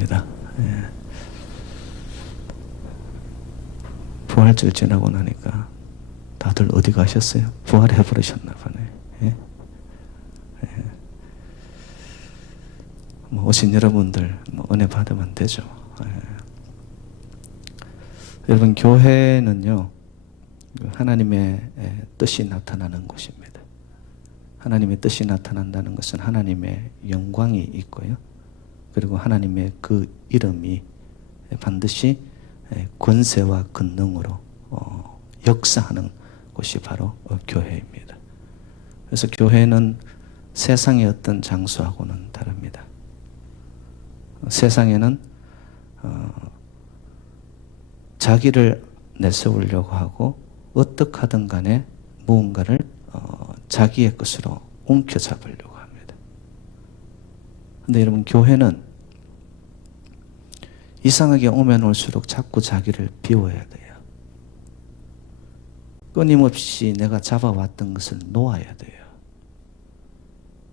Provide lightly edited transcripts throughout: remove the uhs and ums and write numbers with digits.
반갑습니다. 예. 부활절 지나고 나니까 다들 어디 가셨어요? 부활해버리셨나 보네. 예? 예. 뭐 오신 여러분들 은혜 받으면 되죠. 예. 여러분, 교회는요, 하나님의 뜻이 나타나는 곳입니다. 하나님의 뜻이 나타난다는 것은 하나님의 영광이 있고요, 그리고 하나님의 그 이름이 반드시 권세와 권능으로 역사하는 곳이 바로 교회입니다. 그래서 교회는 세상의 어떤 장소하고는 다릅니다. 세상에는 자기를 내세우려고 하고 어떻게 하든 간에 무언가를 자기의 것으로 옮겨잡으려고 합니다. 그런데 여러분, 교회는 이상하게 오면 올수록 자꾸 자기를 비워야 돼요. 끊임없이 내가 잡아왔던 것을 놓아야 돼요.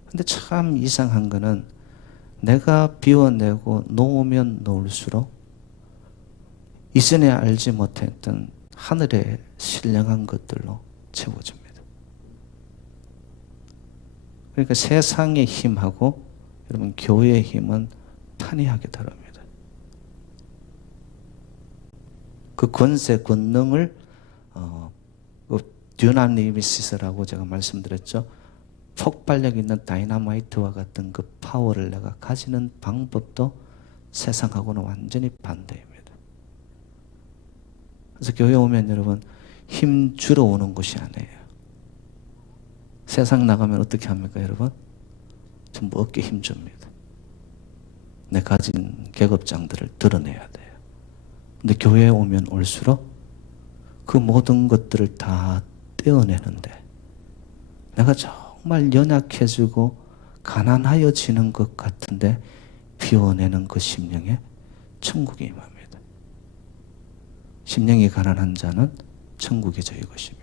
근데 참 이상한 거는 내가 비워내고 놓으면 놓을수록 이전에 알지 못했던 하늘의 신령한 것들로 채워집니다. 그러니까 세상의 힘하고 여러분 교회의 힘은 판이하게 다릅니다. 그 권세, 권능을 듀나미시스라고 제가 말씀드렸죠. 폭발력 있는 다이너마이트와 같은 그 파워를 내가 가지는 방법도 세상하고는 완전히 반대입니다. 그래서 교회 오면 여러분, 힘 주러 오는 곳이 아니에요. 세상 나가면 어떻게 합니까, 여러분? 전부 어깨 힘 줍니다. 내 가진 계급장들을 드러내야 돼요. 근데 교회에 오면 올수록 그 모든 것들을 다 떼어내는데 내가 정말 연약해지고 가난하여지는 것 같은데 비워내는 그 심령에 천국이 임합니다. 심령이 가난한 자는 천국이 저희 것이며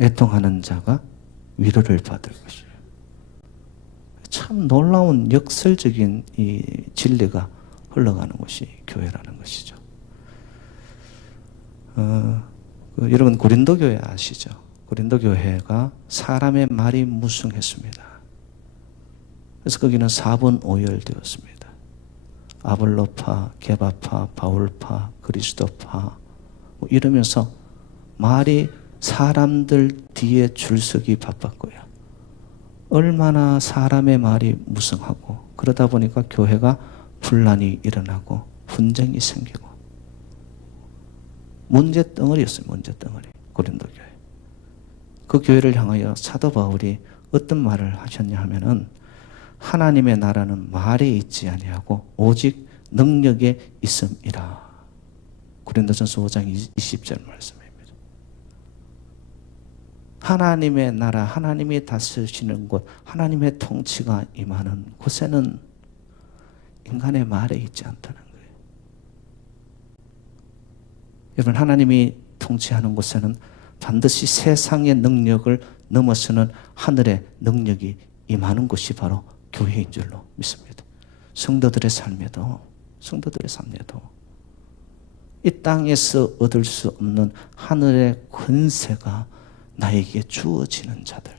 애통하는 자가 위로를 받을 것이에요. 참 놀라운 역설적인 이 진리가 흘러가는 곳이 교회라는 것이죠. 여러분, 고린도 교회 아시죠? 고린도 교회가 사람의 말이 무성했습니다. 그래서 거기는 4분 오열되었습니다. 아볼로파, 게바파, 바울파, 그리스도파 이러면서 말이 사람들 뒤에 줄서기 바빴고요. 얼마나 사람의 말이 무성하고 그러다 보니까 교회가 분란이 일어나고 분쟁이 생기고 문제덩어리였어요. 문제덩어리. 고린도 교회. 그 교회를 향하여 사도 바울이 어떤 말을 하셨냐 하면은 하나님의 나라는 말에 있지 아니하고 오직 능력에 있음이라. 고린도전서 5장 20절 말씀입니다. 하나님의 나라, 하나님이 다스리시는 곳, 하나님의 통치가 임하는 곳에는 인간의 말에 있지 않다는 거예요. 여러분, 하나님이 통치하는 곳에는 반드시 세상의 능력을 넘어서는 하늘의 능력이 임하는 곳이 바로 교회인 줄로 믿습니다. 성도들의 삶에도 이 땅에서 얻을 수 없는 하늘의 권세가 나에게 주어지는 자들,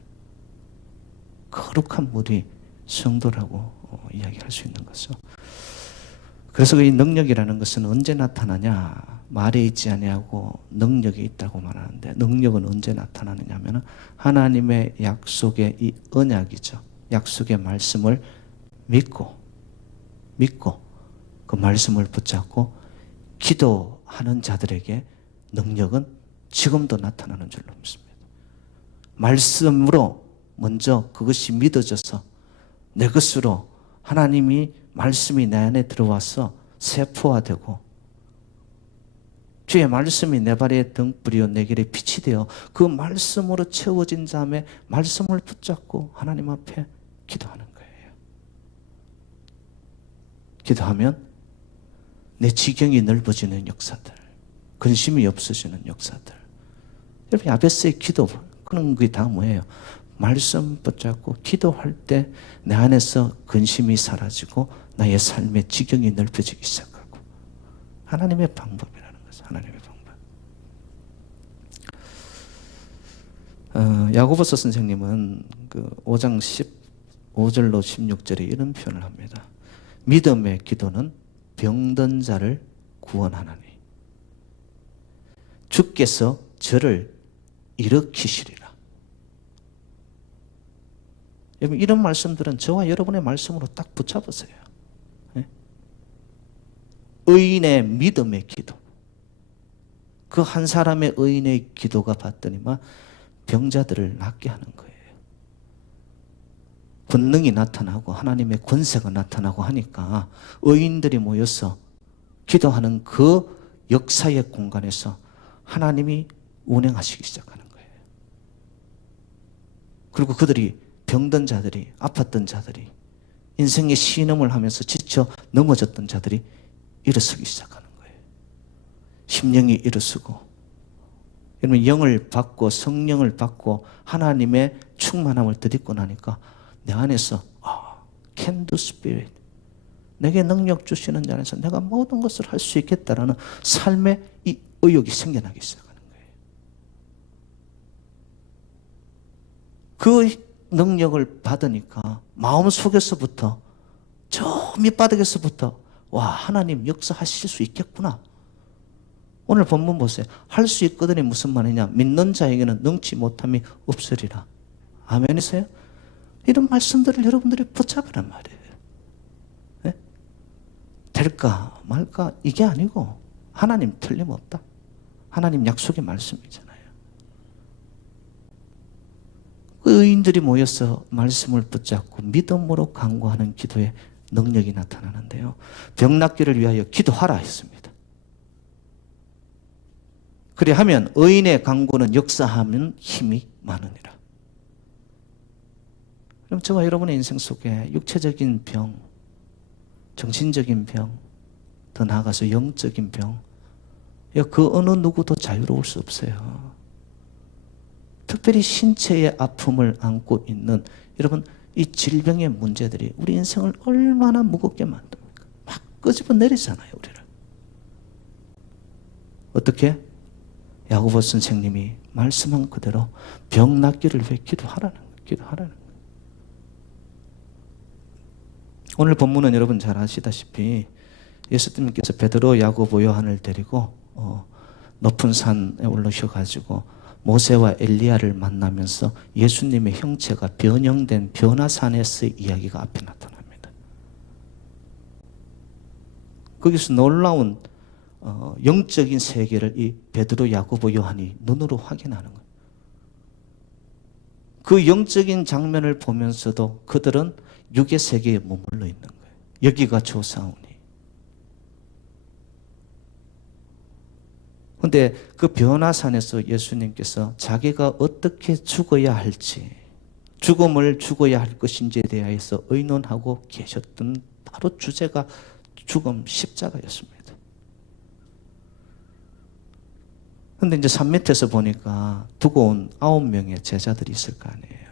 거룩한 무리 성도라고 이야기할 수 있는 것이죠. 그래서 이 능력이라는 것은 언제 나타나냐? 말에 있지 아니하고 능력이 있다고 말하는데, 능력은 언제 나타나느냐 하면 하나님의 약속의 이 언약이죠. 약속의 말씀을 믿고 그 말씀을 붙잡고 기도하는 자들에게 능력은 지금도 나타나는 줄로 믿습니다. 말씀으로 먼저 그것이 믿어져서 내 것으로 하나님이 말씀이 내 안에 들어와서 세포화되고 주의 말씀이 내 발에 등불이요 내 길에 빛이 되어 그 말씀으로 채워진 다음에 말씀을 붙잡고 하나님 앞에 기도하는 거예요. 기도하면 내 지경이 넓어지는 역사들, 근심이 없어지는 역사들. 여러분, 야베스의 기도 그런 게 다 뭐예요? 말씀 붙잡고 기도할 때 내 안에서 근심이 사라지고 나의 삶의 지경이 넓혀지기 시작하고. 하나님의 방법이라는 거죠. 하나님의 방법. 야고보서 선생님은 그 5장 15절로 16절에 이런 표현을 합니다. 믿음의 기도는 병든 자를 구원하나니 주께서 저를 일으키시리라. 여러분, 이런 말씀들은 저와 여러분의 말씀으로 딱 붙잡으세요. 네? 의인의 믿음의 기도. 그 한 사람의 의인의 기도가 받더니만 병자들을 낫게 하는 거예요. 권능이 나타나고 하나님의 권세가 나타나고 하니까 의인들이 모여서 기도하는 그 역사의 공간에서 하나님이 운행하시기 시작하는 거예요. 그리고 그들이 병든 자들이, 아팠던 자들이, 인생의 신음을 하면서 지쳐 넘어졌던 자들이 일어서기 시작하는 거예요. 심령이 일어서고, 여러분, 영을 받고 성령을 받고 하나님의 충만함을 덧입고 나니까 내 안에서 can do spirit, 내게 능력 주시는 자 안에서 내가 모든 것을 할 수 있겠다라는 삶의 이 의욕이 생겨나기 시작하는 거예요. 그 능력을 받으니까 마음속에서부터, 저 밑바닥에서부터 와, 하나님 역사하실 수 있겠구나. 오늘 본문 보세요. 할 수 있거든이 무슨 말이냐? 믿는 자에게는 능치 못함이 없으리라. 아멘이세요? 이런 말씀들을 여러분들이 붙잡으란 말이에요. 네? 될까 말까 이게 아니고 하나님 틀림없다. 하나님 약속의 말씀이잖아요. 그 의인들이 모여서 말씀을 붙잡고 믿음으로 간구하는 기도에 능력이 나타나는데요. 병 낫기를 위하여 기도하라 했습니다. 그리하면 의인의 간구는 역사하면 힘이 많으니라. 그럼 저와 여러분의 인생 속에 육체적인 병, 정신적인 병, 더 나아가서 영적인 병, 그 어느 누구도 자유로울 수 없어요. 특별히 신체의 아픔을 안고 있는 여러분, 이 질병의 문제들이 우리 인생을 얼마나 무겁게 만듭니까? 막 끄집어 내리잖아요, 우리를. 어떻게? 야고보 선생님이 말씀한 그대로 병 낫기를 위해 기도하라는 거예요. 기도하라는 거예요. 오늘 본문은 여러분 잘 아시다시피 예수님께서 베드로, 야고보, 요한을 데리고 높은 산에 올라오셔가지고 모세와 엘리야를 만나면서 예수님의 형체가 변형된 변화산에서의 이야기가 앞에 나타납니다. 거기서 놀라운 영적인 세계를 이 베드로, 야고보, 요한이 눈으로 확인하는 거예요. 그 영적인 장면을 보면서도 그들은 육의 세계에 머물러 있는 거예요. 여기가 조사오니. 그런데 그 변화산에서 예수님께서 자기가 어떻게 죽어야 할지, 죽음을 죽어야 할 것인지에 대해서 의논하고 계셨던 바로 주제가 죽음, 십자가였습니다. 그런데 이제 산 밑에서 보니까 두고 온 9명의 제자들이 있을 거 아니에요.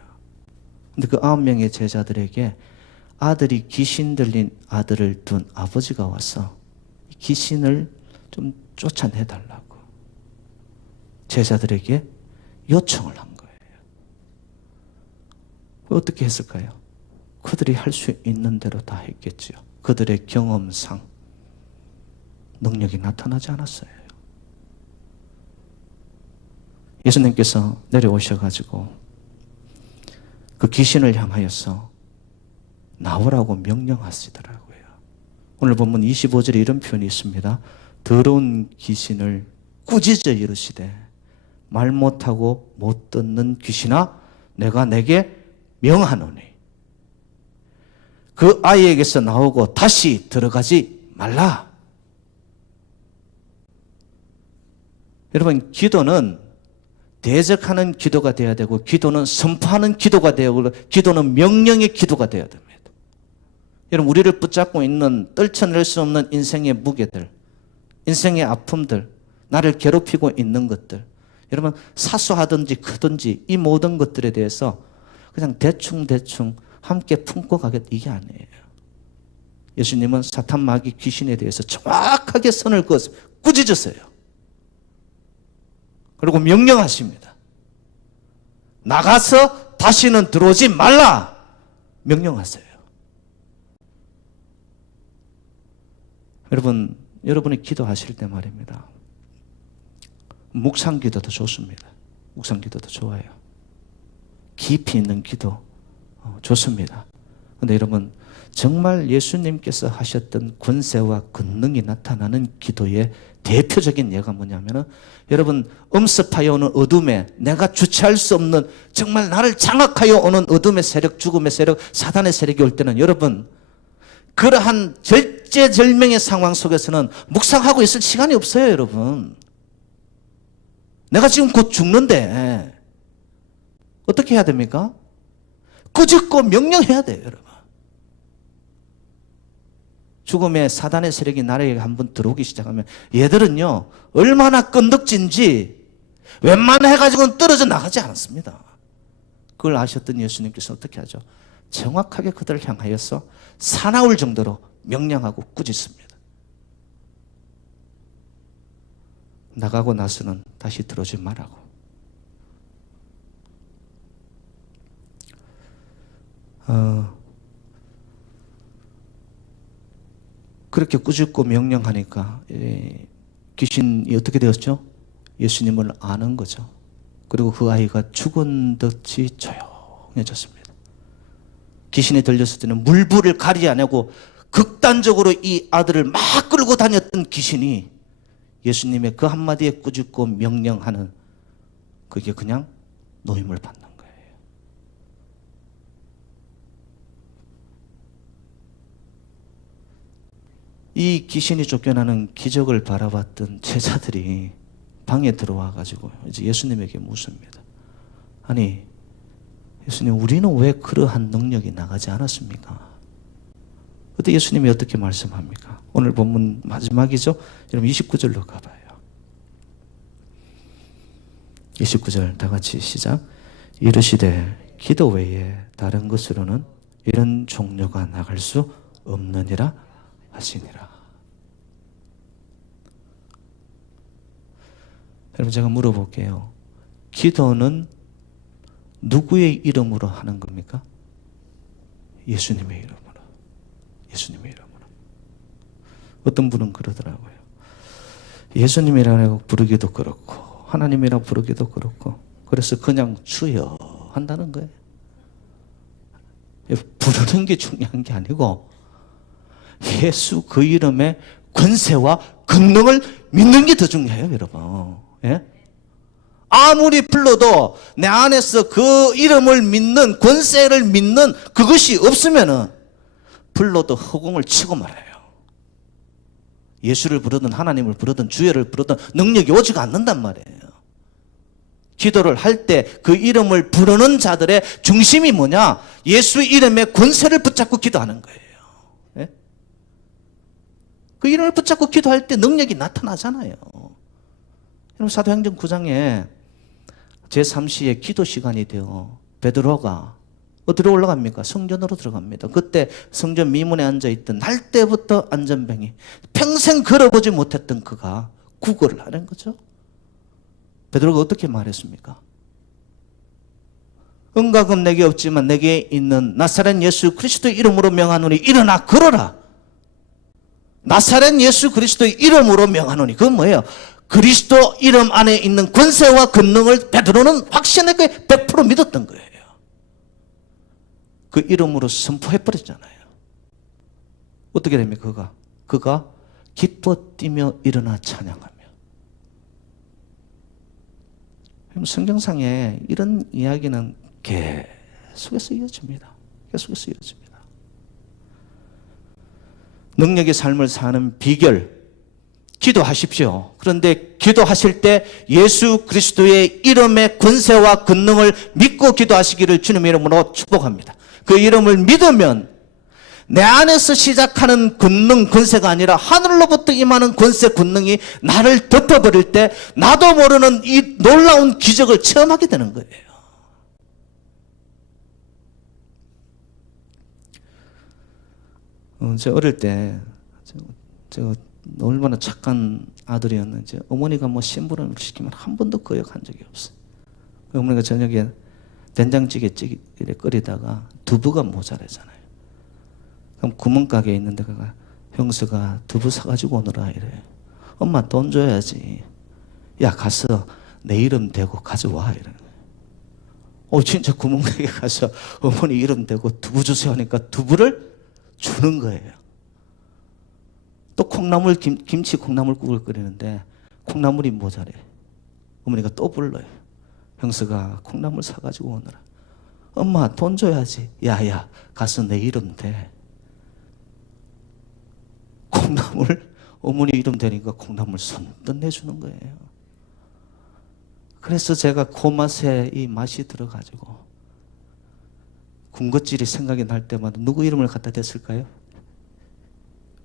근데 그 9명의 제자들에게 아들이 귀신 들린 아들을 둔 아버지가 와서 귀신을 좀 쫓아내달라고 제자들에게 요청을 한 거예요. 어떻게 했을까요? 그들이 할 수 있는 대로 다 했겠죠. 그들의 경험상 능력이 나타나지 않았어요. 예수님께서 내려오셔가지고 그 귀신을 향하여서 나오라고 명령하시더라고요. 오늘 본문 25절에 이런 표현이 있습니다. 더러운 귀신을 꾸짖어 이르시되 말 못하고 못 듣는 귀신아, 내가 내게 명하노니 그 아이에게서 나오고 다시 들어가지 말라. 여러분, 기도는 대적하는 기도가 되어야 되고, 기도는 선포하는 기도가 되고, 기도는 명령의 기도가 되어야 됩니다. 여러분, 우리를 붙잡고 있는 떨쳐낼 수 없는 인생의 무게들, 인생의 아픔들, 나를 괴롭히고 있는 것들, 여러분, 사소하든지 크든지 이 모든 것들에 대해서 그냥 대충 함께 품고 가겠다, 이게 아니에요. 예수님은 사탄 마귀 귀신에 대해서 정확하게 선을 그어서 꾸짖으세요. 그리고 명령하십니다. 나가서 다시는 들어오지 말라 명령하세요. 여러분이 기도하실 때 말입니다. 묵상 기도도 좋습니다. 묵상 기도도 좋아요. 깊이 있는 기도 좋습니다. 그런데 여러분, 정말 예수님께서 하셨던 권세와 권능이 나타나는 기도의 대표적인 예가 뭐냐면은, 여러분, 엄습하여 오는 어둠에 내가 주체할 수 없는, 정말 나를 장악하여 오는 어둠의 세력, 죽음의 세력, 사단의 세력이 올 때는, 여러분, 그러한 절제절명의 상황 속에서는 묵상하고 있을 시간이 없어요, 여러분. 내가 지금 곧 죽는데 어떻게 해야 됩니까? 꾸짖고 명령해야 돼요, 여러분. 죽음의 사단의 세력이 나라에 한번 들어오기 시작하면 얘들은요, 얼마나 끈덕진지 웬만해가지고는 떨어져 나가지 않았습니다. 그걸 아셨던 예수님께서 어떻게 하죠? 정확하게 그들을 향하여서 사나울 정도로 명령하고 꾸짖습니다. 나가고 나서는 다시 들어오지 말라고. 그렇게 꾸짖고 명령하니까 귀신이 어떻게 되었죠? 예수님을 아는 거죠. 그리고 그 아이가 죽은 듯이 조용해졌습니다. 귀신이 들렸을 때는 물불을 가리아내고 극단적으로 이 아들을 막 끌고 다녔던 귀신이 예수님의 그 한마디에 꾸짖고 명령하는, 그게 그냥 노임을 받는 거예요. 이 귀신이 쫓겨나는 기적을 바라봤던 제자들이 방에 들어와 가지고 이제 예수님에게 묻습니다. 아니, 예수님, 우리는 왜 그러한 능력이 나가지 않았습니까? 그때 예수님이 어떻게 말씀합니까? 오늘 본문 마지막이죠. 여러분 29절로 가봐요. 29절 다 같이 시작. 이르시되 기도 외에 다른 것으로는 이런 종료가 나갈 수 없느니라 하시니라. 여러분, 제가 물어볼게요. 기도는 누구의 이름으로 하는 겁니까? 예수님의 이름으로. 예수님의 이름으로. 어떤 분은 그러더라고요. 예수님이라고 부르기도 그렇고 하나님이라고 부르기도 그렇고, 그래서 그냥 주여 한다는 거예요. 부르는 게 중요한 게 아니고 예수 그 이름의 권세와 권능을 믿는 게 더 중요해요, 여러분. 예? 아무리 불러도 내 안에서 그 이름을 믿는, 권세를 믿는 그것이 없으면은 불러도 허공을 치고 말아요. 예수를 부르든 하나님을 부르든 주여를 부르든 능력이 오지 않는단 말이에요. 기도를 할 때 그 이름을 부르는 자들의 중심이 뭐냐? 예수 이름의 권세를 붙잡고 기도하는 거예요. 예? 그 이름을 붙잡고 기도할 때 능력이 나타나잖아요. 여러분, 사도행전 9장에 제3시에 기도 시간이 되어 베드로가 어디로 올라갑니까? 성전으로 들어갑니다. 그때 성전 미문에 앉아있던, 날 때부터 안전병이, 평생 걸어보지 못했던 그가 구걸을 하는 거죠. 베드로가 어떻게 말했습니까? 은과금 내게 없지만 내게 있는 나사렛 예수 그리스도의 이름으로 명하노니 일어나 걸어라. 나사렛 예수 그리스도의 이름으로 명하노니, 그건 뭐예요? 그리스도 이름 안에 있는 권세와 권능을 베드로는 확신하게 100% 믿었던 거예요. 그 이름으로 선포해버렸잖아요. 어떻게 됩니까? 그가 기뻐 뛰며 일어나 찬양하며. 성경상에 이런 이야기는 계속해서 이어집니다. 계속해서 이어집니다. 능력의 삶을 사는 비결, 기도하십시오. 그런데 기도하실 때 예수 그리스도의 이름의 권세와 권능을 믿고 기도하시기를 주님의 이름으로 축복합니다. 그 이름을 믿으면 내 안에서 시작하는 권능, 권세가 아니라 하늘로부터 임하는 권세, 권능이 나를 덮어버릴 때 나도 모르는 이 놀라운 기적을 체험하게 되는 거예요. 저 어릴 때 저 얼마나 착한 아들이었는지 어머니가 뭐 심부름을 시키면 한 번도 거역한 적이 없어요. 어머니가 저녁에 된장찌개를 끓이다가 두부가 모자라잖아요. 그럼 구멍가게에 있는데 그가 형수가 두부 사가지고 오너라 이래. 엄마 돈 줘야지. 야 가서 내 이름 대고 가져와 이래. 진짜 구멍가게 가서 어머니 이름 대고 두부 주세요 하니까 두부를 주는 거예요. 또 콩나물 김치 콩나물국을 끓이는데 콩나물이 모자래. 어머니가 또 불러요. 형수가 콩나물 사가지고 오너라. 엄마 돈 줘야지. 야야 가서 내 이름 대. 콩나물 어머니 이름 대니까 콩나물 손뜻 내주는 거예요. 그래서 제가 그 맛에 이 맛이 들어가지고 군것질이 생각이 날 때마다 누구 이름을 갖다 댔을까요?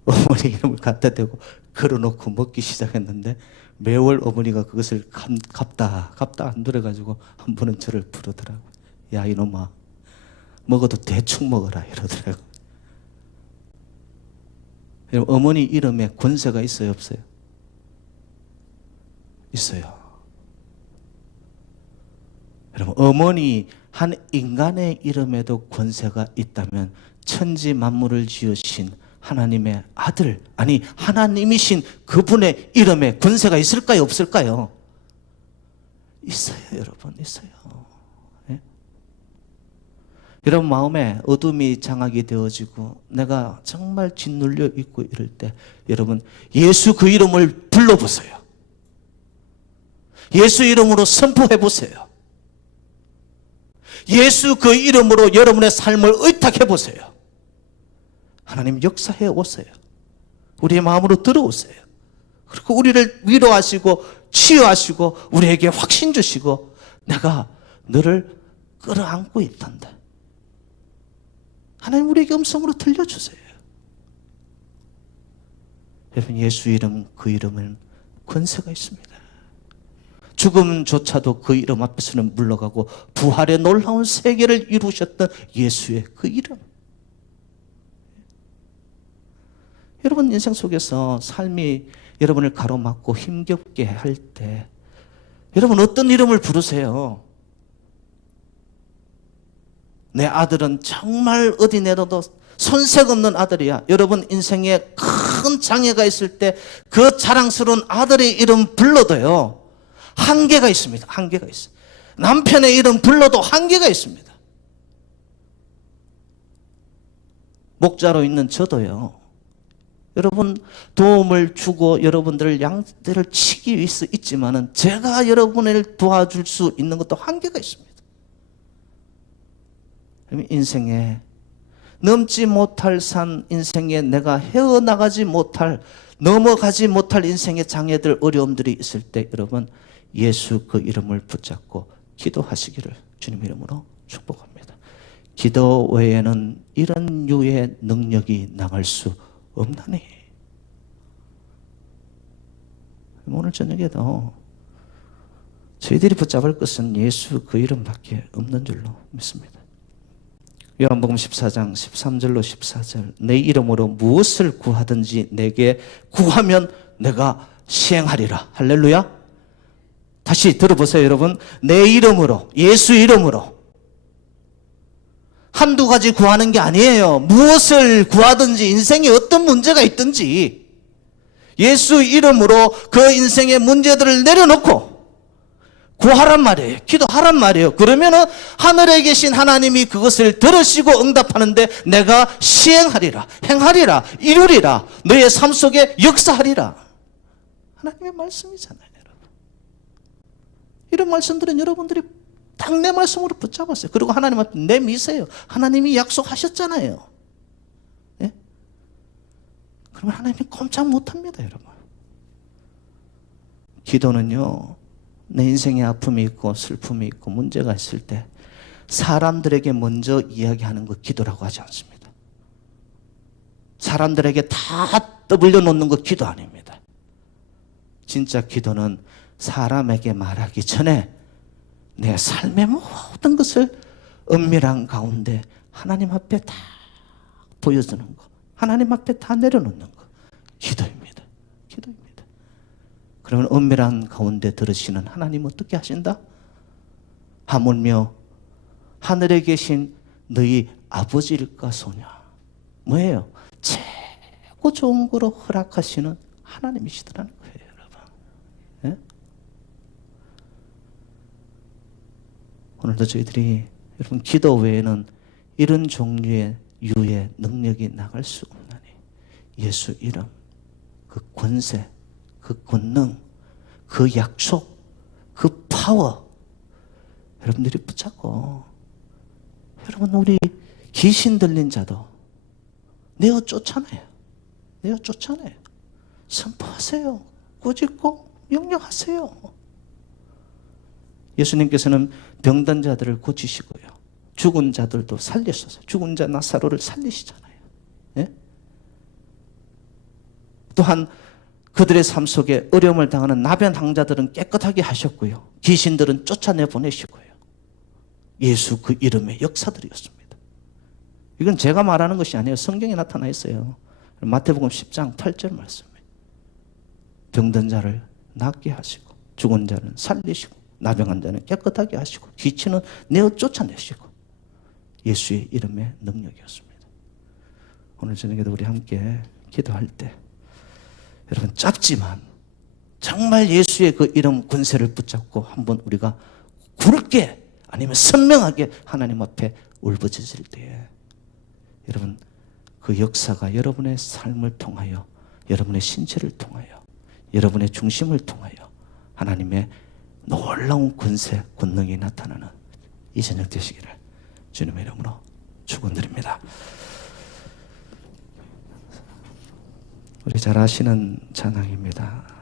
어머니 이름을 갖다 대고 걸어놓고 먹기 시작했는데 매월 어머니가 그것을 갑다 안 들어가지고 한 번은 저를 부르더라고요. 야 이놈아 먹어도 대충 먹어라 이러더라고요. 어머니 이름에 권세가 있어요 없어요? 있어요. 여러분 어머니 한 인간의 이름에도 권세가 있다면 천지 만물을 지으신 하나님의 아들, 아니 하나님이신 그분의 이름에 권세가 있을까요 없을까요? 있어요 여러분, 있어요. 예? 여러분 마음에 어둠이 장악이 되어지고 내가 정말 짓눌려 있고 이럴 때 여러분 예수 그 이름을 불러보세요. 예수 이름으로 선포해 보세요. 예수 그 이름으로 여러분의 삶을 의탁해 보세요. 하나님 역사해 오세요. 우리의 마음으로 들어오세요. 그리고 우리를 위로하시고 치유하시고 우리에게 확신 주시고 내가 너를 끌어안고 있단다. 하나님 우리에게 음성으로 들려주세요. 여러분 예수 이름 그 이름은 권세가 있습니다. 죽음조차도 그 이름 앞에서는 물러가고 부활의 놀라운 세계를 이루셨던 예수의 그 이름. 여러분 인생 속에서 삶이 여러분을 가로막고 힘겹게 할 때 여러분 어떤 이름을 부르세요? 내 아들은 정말 어디 내려도 손색 없는 아들이야. 여러분 인생에 큰 장애가 있을 때 그 자랑스러운 아들의 이름 불러도요 한계가 있습니다. 한계가 있어요. 남편의 이름 불러도 한계가 있습니다. 목자로 있는 저도요 여러분 도움을 주고 여러분들을 양떼를 치기 위해서 있지만은 제가 여러분을 도와줄 수 있는 것도 한계가 있습니다. 인생에 넘지 못할 산, 인생에 내가 헤어나가지 못할, 넘어가지 못할 인생의 장애들, 어려움들이 있을 때 여러분 예수 그 이름을 붙잡고 기도하시기를 주님 이름으로 축복합니다. 기도 외에는 이런 유의 능력이 나갈 수 없나니. 오늘 저녁에도 저희들이 붙잡을 것은 예수 그 이름밖에 없는 줄로 믿습니다. 요한복음 14장 13절로 14절 내 이름으로 무엇을 구하든지 내게 구하면 내가 시행하리라. 할렐루야. 다시 들어보세요 여러분. 내 이름으로, 예수 이름으로 한두 가지 구하는 게 아니에요. 무엇을 구하든지 인생에 어떤 문제가 있든지 예수 이름으로 그 인생의 문제들을 내려놓고 구하란 말이에요. 기도하란 말이에요. 그러면은 하늘에 계신 하나님이 그것을 들으시고 응답하는데 내가 시행하리라, 행하리라, 이루리라, 너의 삶 속에 역사하리라. 하나님의 말씀이잖아요 여러분. 이런 말씀들은 여러분들이 딱 내 말씀으로 붙잡았어요. 그리고 하나님 앞에 내미세요. 하나님이 약속하셨잖아요. 예? 그러면 하나님이 꼼짝 못합니다 여러분. 기도는요 내 인생에 아픔이 있고 슬픔이 있고 문제가 있을 때 사람들에게 먼저 이야기하는 거 기도라고 하지 않습니다. 사람들에게 다 떠벌려 놓는 거 기도 아닙니다. 진짜 기도는 사람에게 말하기 전에 내 삶의 모든 것을 은밀한 가운데 하나님 앞에 다 보여주는 거. 하나님 앞에 다 내려놓는 거. 기도입니다. 기도입니다. 그러면 은밀한 가운데 들으시는 하나님 어떻게 하신다? 하물며 하늘에 계신 너희 아버지일까 소냐. 뭐예요? 최고 좋은 거로 허락하시는 하나님이시더라는 거예요, 여러분. 예? 오늘도 저희들이 여러분 기도 외에는 이런 종류의 유의 능력이 나갈 수 없나니 예수 이름, 그 권세, 그 권능, 그 약속, 그 파워 여러분들이 붙잡고, 여러분 우리 귀신 들린 자도 내어 쫓아내요. 내어 쫓아내요. 선포하세요. 꾸짖고 명령하세요. 예수님께서는 병든 자들을 고치시고요, 죽은 자들도 살리셨어요. 죽은 자 나사로를 살리시잖아요. 예? 또한 그들의 삶 속에 어려움을 당하는 나변 항자들은 깨끗하게 하셨고요, 귀신들은 쫓아내 보내시고요. 예수 그 이름의 역사들이었습니다. 이건 제가 말하는 것이 아니에요. 성경에 나타나 있어요. 마태복음 10장 8절 말씀이에요. 병든 자를 낫게 하시고 죽은 자는 살리시고 나병한 자는 깨끗하게 하시고 귀신은 내어 쫓아내시고 예수의 이름의 능력이었습니다. 오늘 저녁에도 우리 함께 기도할 때 여러분 짧지만 정말 예수의 그 이름 권세를 붙잡고 한번 우리가 굵게 아니면 선명하게 하나님 앞에 울부짖을 때에 여러분 그 역사가 여러분의 삶을 통하여, 여러분의 신체를 통하여, 여러분의 중심을 통하여 하나님의 놀라운 권세, 권능이 나타나는 이 저녁 되시기를 주님의 이름으로 축원드립니다. 우리 잘 아시는 찬양입니다.